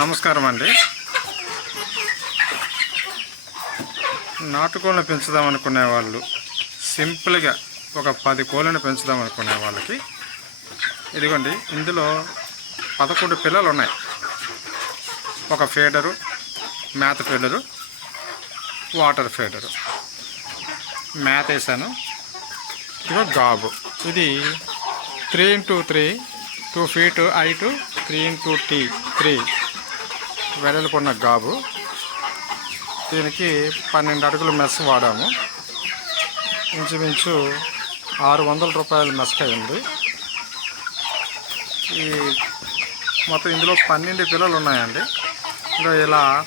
నమస్కారం అండి నాటుకోళ్ళని పెంచుదాం అనుకునే వాళ్ళు సింపుల్గా ఒక పది కోళ్ళని పెంచుదాం అనుకునే వాళ్ళకి. ఇదిగోండి ఇందులో పదకొండు పిల్లలు ఉన్నాయి ఒక ఫీడరు మేత ఫీడరు వాటర్ ఫీడరు. మేత వేసాను. ఇదిగో గాబు. ఇది three into three two feet ఐటు three into టీ త్రీ. వెడల్పున్న గాబు. దీనికి పన్నెండు అడుగులు మెస్ వాడాము. ఇంచుమించు ఆరు వందల రూపాయల మెస్క అయింది. ఈ మొత్తం ఇందులో పన్నెండు పిల్లలు ఉన్నాయండి. ఇంకా ఇలా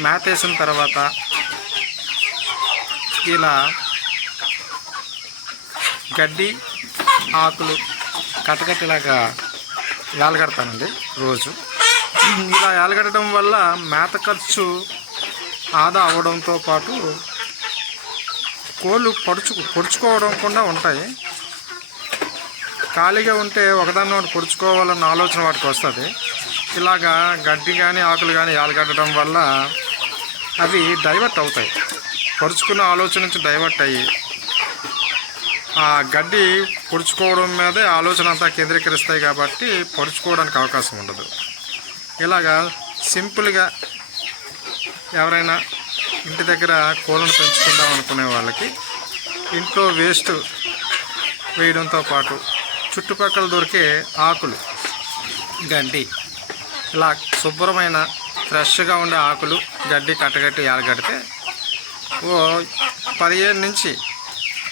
మ్యాత్ వేసిన తర్వాత ఇలా గడ్డి ఆకులు కట్టకట్టలాగా వేలగడతానండి రోజు. ఇలా ఏలగడటం వల్ల మేత ఖర్చు ఆదా అవ్వడంతో పాటు కోళ్ళు పొడుచు పొడుచుకోవడం కూడా ఉంటాయి. ఖాళీగా ఉంటే ఒకదాన్ని ఒకటి పొడుచుకోవాలన్న ఆలోచన వాటికి వస్తుంది. ఇలాగా గడ్డి కానీ ఆకులు కానీ ఎలగడడం వల్ల అవి డైవర్ట్ అవుతాయి. పొడుచుకున్న ఆలోచన నుంచి డైవర్ట్ అయ్యి ఆ గడ్డి పొడుచుకోవడం మీదే ఆలోచన అంతా కేంద్రీకరిస్తాయి కాబట్టి పొడుచుకోవడానికి అవకాశం ఉండదు. ఇలాగా సింపుల్గా ఎవరైనా ఇంటి దగ్గర కోళ్ళను పెంచుకుందాం అనుకునే వాళ్ళకి ఇంట్లో వేస్ట్ వేయడంతో పాటు చుట్టుపక్కల దొరికే ఆకులు గడ్డి ఇలా శుభ్రమైన ఫ్రెష్గా ఉండే ఆకులు గడ్డి కట్టగట్టి ఆరగడితే ఓ పదిహేను నుంచి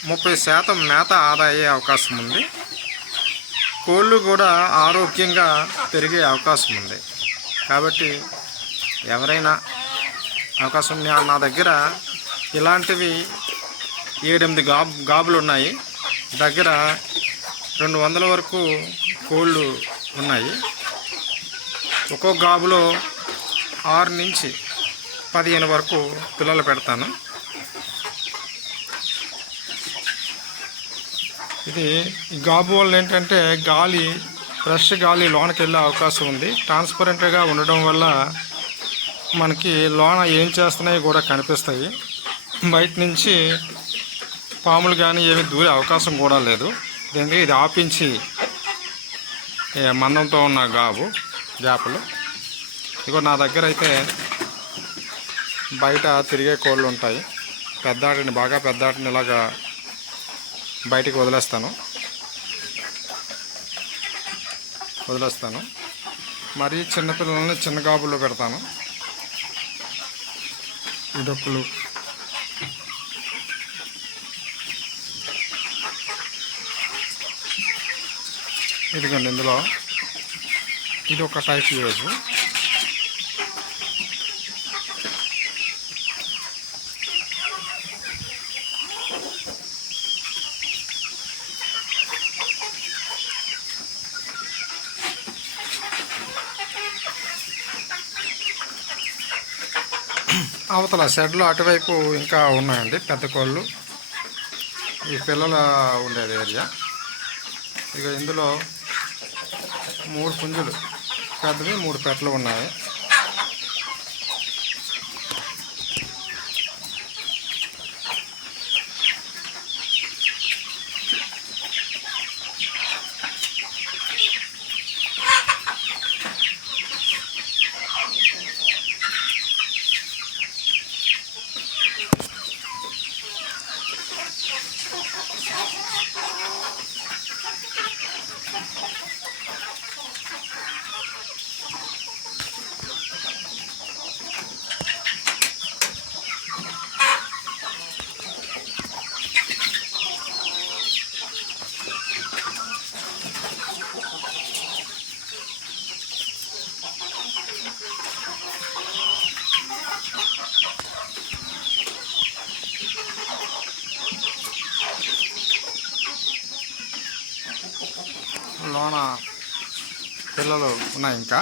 ముప్పై శాతం మేత ఆదా అయ్యే అవకాశం ఉంది. కోళ్ళు కూడా ఆరోగ్యంగా పెరిగే అవకాశం ఉంది. కాబట్టి ఎవరైనా అవకాశం నా నా దగ్గర ఇలాంటివి ఏడెనిమిది గాబు గాబులు ఉన్నాయి. దగ్గర రెండు వందల వరకు కోళ్ళు ఉన్నాయి. ఒక్కో గాబులో ఆరు నుంచి పదిహేను వరకు పిల్లలు పెడతాను. ఇది ఈ గాబు వల్ల ఏంటంటే గాలి ఫ్రెష్ గాలి లోనకి వెళ్ళే అవకాశం ఉంది. ట్రాన్స్పరెంట్గా ఉండడం వల్ల మనకి లోన ఏం చేస్తున్నాయి కూడా కనిపిస్తాయి. బయట నుంచి పాములు కానీ ఏమి దూరే అవకాశం కూడా లేదు. దీనికి ఇది ఆపించి మందంతో ఉన్న గాబు గ్యాపులు ఇగో నా దగ్గర అయితే బయట తిరిగే కోళ్ళు ఉంటాయి. పెద్దాటిని బాగా పెద్దాటిని ఇలాగా బయటికి వదిలేస్తాను. వదిలేస్తాను. మరి చిన్నపిల్లల్ని చిన్న గాబుల్లో పెడతాను. ఇదొక్కలు ఇదిగోండి ఇందులో. ఇది ఒక టైప్ యూజ్ అవతల షెడ్లు అటువైపు ఇంకా ఉన్నాయండి పెద్ద కోళ్ళు. ఈ పిల్లల ఉండేది ఏరియా. ఇక ఇందులో మూడు పుంజులు పెద్దవి మూడు పెట్టలు ఉన్నాయి. లోన పిల్లలు ఉన్నాయి ఇంకా.